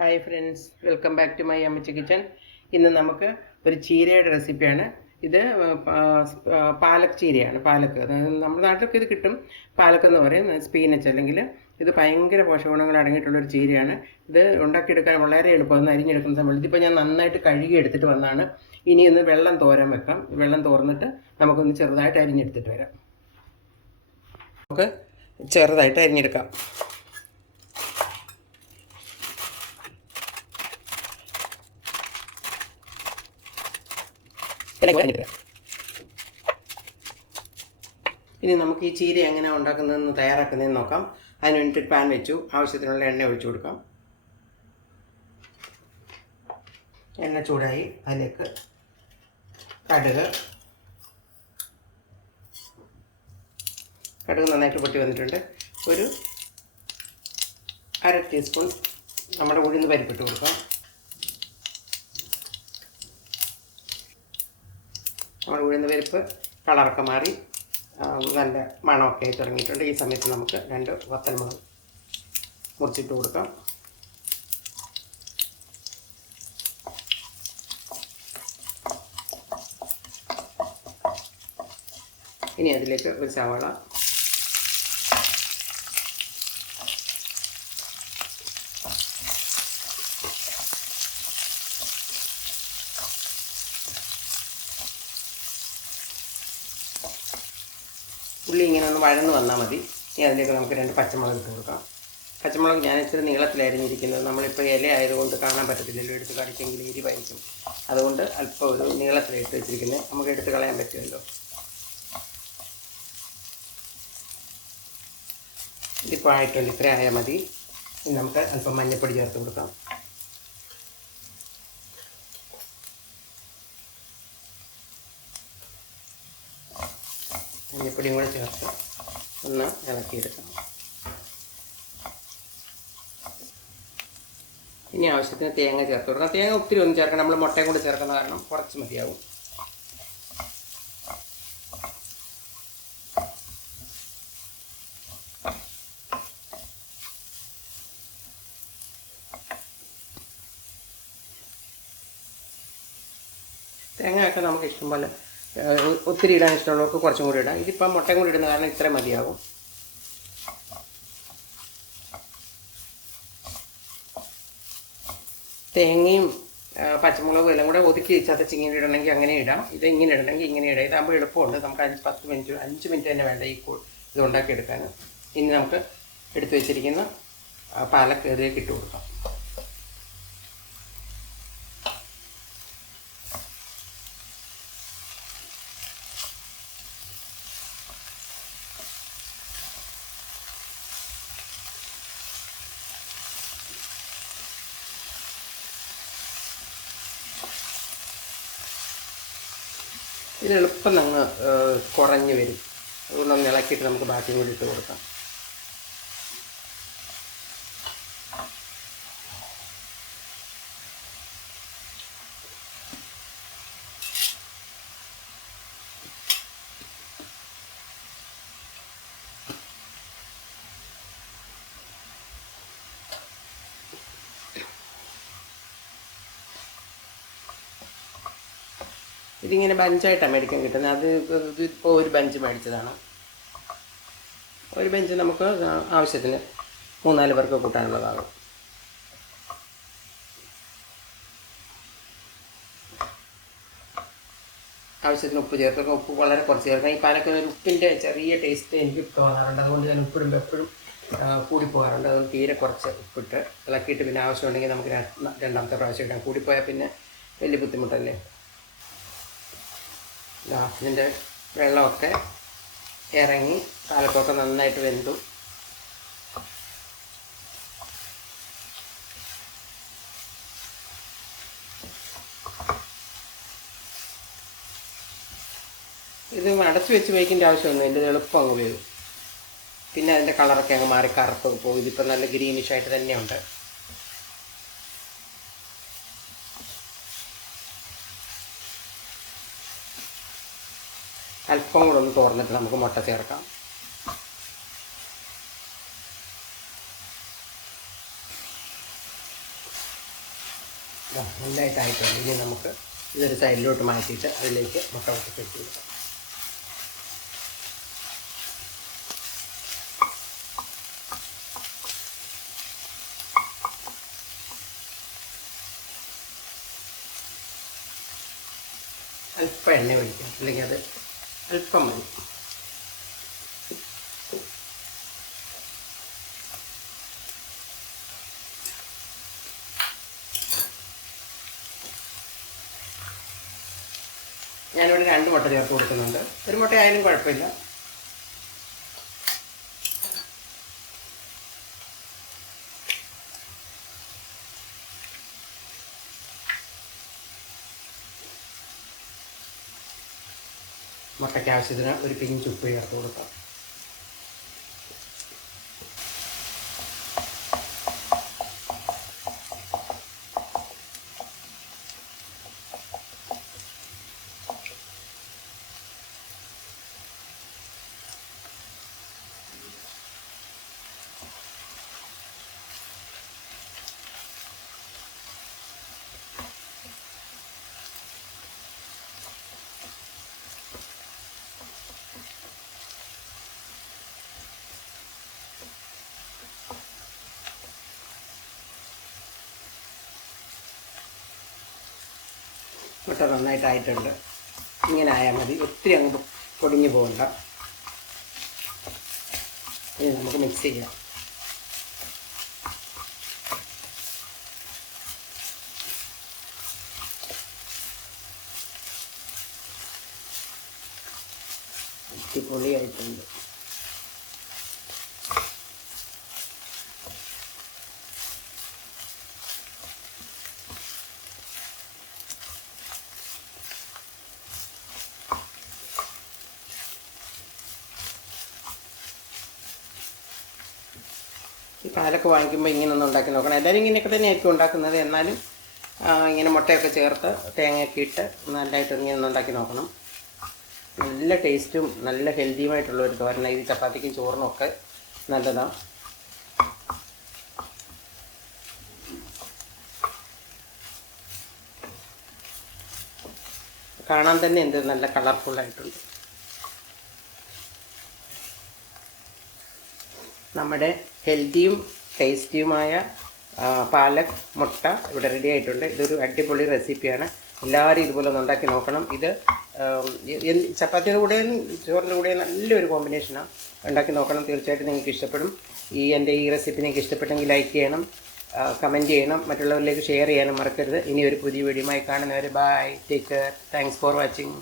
Hi friends welcome back to my Ammachi kitchen ഇന്ന് നമുക്ക് ഒരു ചീരയുടെ റെസിപ്പിയാണ് ഇത് പാലക് ചീരയാണ്. പാലക്ക് നമ്മുടെ നാട്ടിലൊക്കെ ഇത് കിട്ടും. പാലക്ക് എന്ന് പറയും സ്പീനച്ച് അല്ലെങ്കിൽ ഇത് ഭയങ്കര പോഷകഗുണങ്ങൾ അടങ്ങിയിട്ടുള്ള ഒരു ചീരയാണ്. ഇത് ഉണ്ടാക്കിയെടുക്കാൻ വളരെ എളുപ്പമാണ് അരിഞ്ഞെടുക്കുന്ന സമയത്ത് ഇതിപ്പോൾ ഞാൻ നന്നായിട്ട് കഴുകി എടുത്തിട്ട് വന്നാണ്. ഇനി ഒന്ന് വെള്ളം തോരാൻ വെക്കാം. വെള്ളം തോർന്നിട്ട് നമുക്കൊന്ന് ചെറുതായിട്ട് അരിഞ്ഞെടുത്തിട്ട് വരാം. നമുക്ക് ചെറുതായിട്ട് അരിഞ്ഞെടുക്കാം. എല്ലാം കൂടെ അരിഞ്ഞിട്ട് ഇനി നമുക്ക് ഈ ചീര എങ്ങനെ ഉണ്ടാക്കുന്നതെന്ന് തയ്യാറാക്കുന്നതെന്ന് നോക്കാം. അതിന് വേണ്ടിയിട്ട് പാൻ വെച്ചു. ആവശ്യത്തിനുള്ള എണ്ണ ഒഴിച്ചു കൊടുക്കാം. എണ്ണ ചൂടായി. അതിലേക്ക് കടുക്. കടുക് നന്നായിട്ട് പൊട്ടി വന്നിട്ടുണ്ട്. ഒരു അര ടീസ്പൂൺ നമ്മുടെ ഉഴുന്ന് പരിപ്പിട്ട് കൊടുക്കാം. നമ്മുടെ ഉഴുന്ന പരിപ്പ് കളറൊക്കെ മാറി നല്ല മണമൊക്കെ ആയി തുടങ്ങിയിട്ടുണ്ട്. ഈ സമയത്ത് നമുക്ക് രണ്ട് വത്തൽമുളക് മുറിച്ചിട്ട് കൊടുക്കാം. ഇനി അതിലേക്ക് ഒരു സവാള ഉള്ളി ഇങ്ങനെ ഒന്ന് വഴന്ന് വന്നാൽ മതി. ഇനി അതിലേക്ക് നമുക്ക് രണ്ട് പച്ചമുളക് ഇട്ട് കൊടുക്കാം. പച്ചമുളക് ഞാൻ ഇച്ചിരി നീളത്തിലായിരിക്കുന്നത് നമ്മളിപ്പോൾ ഇല ആയതുകൊണ്ട് കാണാൻ പറ്റത്തില്ലല്ലോ. എടുത്ത് കടിച്ചെങ്കിൽ എരിവായിരിക്കും അതുകൊണ്ട് അല്പം ഒരു നീളത്തിലിട്ട് വെച്ചിരിക്കുന്നത്. നമുക്ക് എടുത്ത് കളയാൻ പറ്റുമല്ലോ. ഇതിപ്പോൾ ആയിട്ടുണ്ട് ഇത്ര ആയാൽ മതി നമുക്ക് അല്പം മഞ്ഞൾപ്പൊടി ചേർത്ത് കൊടുക്കാം. മഞ്ഞൾപ്പൊടിയും കൂടെ ചേർത്ത് ഒന്ന് ഇളക്കിയെടുക്കണം. ഇനി ആവശ്യത്തിന് തേങ്ങ ചേർത്ത് കൊടുക്കണം. തേങ്ങ ഒത്തിരി ഒന്നും ചേർക്കണം നമ്മൾ മുട്ടയും കൂടെ ചേർക്കുന്ന കാരണം കുറച്ച് മതിയാവും. തേങ്ങയൊക്കെ നമുക്ക് ഇഷ്ടം പോലെ ഏഹ്, ഒ- ഒത്തിരി ഇടാൻ ഇഷ്ടമുള്ളവർക്ക് കുറച്ചും കൂടി ഇടാം. ഇതിപ്പം മുട്ടയും കൂടി ഇടുന്ന കാരണം ഇത്ര മതിയാകും. തേങ്ങയും പച്ചമുളകും എല്ലാം കൂടെ ഒതുക്കി ചതച്ച് ഇങ്ങനെ ഇടണമെങ്കിൽ അങ്ങനെ ഇടാം. ഇത് ഇങ്ങനെ ഇടണമെങ്കിൽ ഇങ്ങനെ ഇടാം. ഇതാകുമ്പോൾ എളുപ്പമുണ്ട്. നമുക്ക് അഞ്ച് പത്ത് മിനിറ്റ് അഞ്ച് മിനിറ്റ് തന്നെ വേണ്ട ഈ ഇത് ഉണ്ടാക്കിയെടുക്കാൻ. ഇനി നമുക്ക് എടുത്തു വെച്ചിരിക്കുന്ന പാലക്ക് ഇതിലേക്ക് ഇട്ട് കൊടുക്കാം. ഇത് എളുപ്പം അങ്ങ് കുറഞ്ഞു വരും. അതുകൊണ്ടൊന്ന് ഇളക്കിയിട്ട് നമുക്ക് ബാക്കി കൂടി ഇട്ട് കൊടുക്കാം. ഇതിങ്ങനെ ബഞ്ചായിട്ടാണ് മേടിക്കാൻ കിട്ടുന്നത്. അത് ഇതിപ്പോൾ ഒരു ബഞ്ച് മേടിച്ചതാണ്. ഒരു ബെഞ്ച് നമുക്ക് ആവശ്യത്തിന് മൂന്നാൽ പേർക്ക് കൂട്ടാനുള്ളതാകും. ആവശ്യത്തിന് ഉപ്പ് ചേർത്തൊക്കെ ഉപ്പ് വളരെ കുറച്ച് ചേർക്കാം ഈ പാലക്കൊരു ഒരു ഉപ്പിന്റെ ചെറിയ ടേസ്റ്റ് എനിക്ക് തോന്നാറുണ്ട്. അതുകൊണ്ട് ഞാൻ ഉപ്പിടുമ്പോൾ എപ്പോഴും കൂടി കൂടിപ്പോകാറുണ്ട്. അതുകൊണ്ട് തീരെ കുറച്ച് ഉപ്പിട്ട് ഇളക്കിയിട്ട് പിന്നെ ആവശ്യമുണ്ടെങ്കിൽ നമുക്ക് രണ്ടാമത്തെ പ്രാവശ്യം ഇടാം. കൂടിപ്പോയാൽ പിന്നെ വലിയ ബുദ്ധിമുട്ടല്ലേ? ഇതിന്റെ വെള്ളമൊക്കെ ഇറങ്ങി കാലത്തൊക്കെ നന്നായിട്ട് വെന്തു. ഇത് അടച്ചു വെച്ച് വയ്ക്കേണ്ട ആവശ്യമൊന്നും ഇത് എളുപ്പം അങ്ങ് വേവും. പിന്നെ അതിന്റെ കളറൊക്കെ അങ്ങ് മാറി കറുപ്പ് പോകും ഇതിപ്പോൾ നല്ല ഗ്രീനിഷായിട്ട് തന്നെയുണ്ട്. അല്പം കൂടെ ഒന്ന് തുറന്നിട്ട് നമുക്ക് മുട്ട ചേർക്കാം. ദാ നല്ലതായിട്ടായിട്ടുണ്ട് ഇനി നമുക്ക് ഇതൊരു സൈഡിലോട്ട് മാറ്റിയിട്ട് അതിലേക്ക് മുട്ട വെച്ച് കെട്ടി കൊടുക്കാം അല്പം എണ്ണ ഒഴിക്കാം. അല്ലെങ്കിൽ അത് അല്പം മതി ഞാനിവിടെ രണ്ട് മുട്ട ചേർത്ത് കൊടുക്കുന്നുണ്ട്. ഒരു മുട്ട ആയാലും കുഴപ്പമില്ല. മുട്ടയ്ക്ക് ആവശ്യത്തിന് ഒരു പിഞ്ച് ഉപ്പ് ചേർത്ത് കൊടുക്കാം. മുട്ട നന്നായിട്ടായിട്ടുണ്ട്. ഇങ്ങനെ ആയാൽ മതി. ഒത്തിരി അങ്ങ് പൊടിഞ്ഞു പോകണ്ട. ഇനി നമുക്ക് മിക്സ് ചെയ്യാം. അടിപൊളിയായിട്ടുണ്ട്. ഈ പാലൊക്കെ വാങ്ങിക്കുമ്പോൾ ഇങ്ങനെ ഒന്ന് ഉണ്ടാക്കി നോക്കണം. എല്ലാവരും ഇങ്ങനെയൊക്കെ തന്നെയായിരിക്കും ഉണ്ടാക്കുന്നത്. എന്നാലും ഇങ്ങനെ മുട്ടയൊക്കെ ചേർത്ത് തേങ്ങയൊക്കെ ഇട്ട് നല്ലതായിട്ട് ഇങ്ങനെ ഒന്ന് ഉണ്ടാക്കി നോക്കണം. നല്ല ടേസ്റ്റും നല്ല ഹെൽത്തിയുമായിട്ടുള്ള ഒരു തോരന. ഇത് ചപ്പാത്തിക്കും ചോറിനും ഒക്കെ നല്ലതാണ് കാണാൻ തന്നെ എന്ത് നല്ല കളർഫുള്ളായിട്ടുണ്ട് നമ്മുടെ ഹെൽത്തിയും ടേസ്റ്റിയുമായ പാലക് മുട്ട ഇവിടെ റെഡി ആയിട്ടുണ്ട്. ഇതൊരു അടിപൊളി റെസിപ്പിയാണ് എല്ലാവരും ഇതുപോലെ ഒന്ന് ഉണ്ടാക്കി നോക്കണം. ഇത് ചപ്പാത്തിയുടെ കൂടെയും ചോറിന്റെ കൂടെയും നല്ലൊരു കോമ്പിനേഷനാണ് ഉണ്ടാക്കി നോക്കണം. തീർച്ചയായിട്ടും നിങ്ങൾക്ക് ഇഷ്ടപ്പെടും. ഈ എന്റെ ഈ റെസിപ്പി നിങ്ങൾക്ക് ഇഷ്ടപ്പെട്ടെങ്കിൽ ലൈക്ക് ചെയ്യണം കമന്റ് ചെയ്യണം. മറ്റുള്ളവരിലേക്ക് ഷെയർ ചെയ്യാനും മറക്കരുത്. ഇനി ഒരു പുതിയ വീഡിയോയുമായി കാണുന്നവരെ bye take care thanks for watching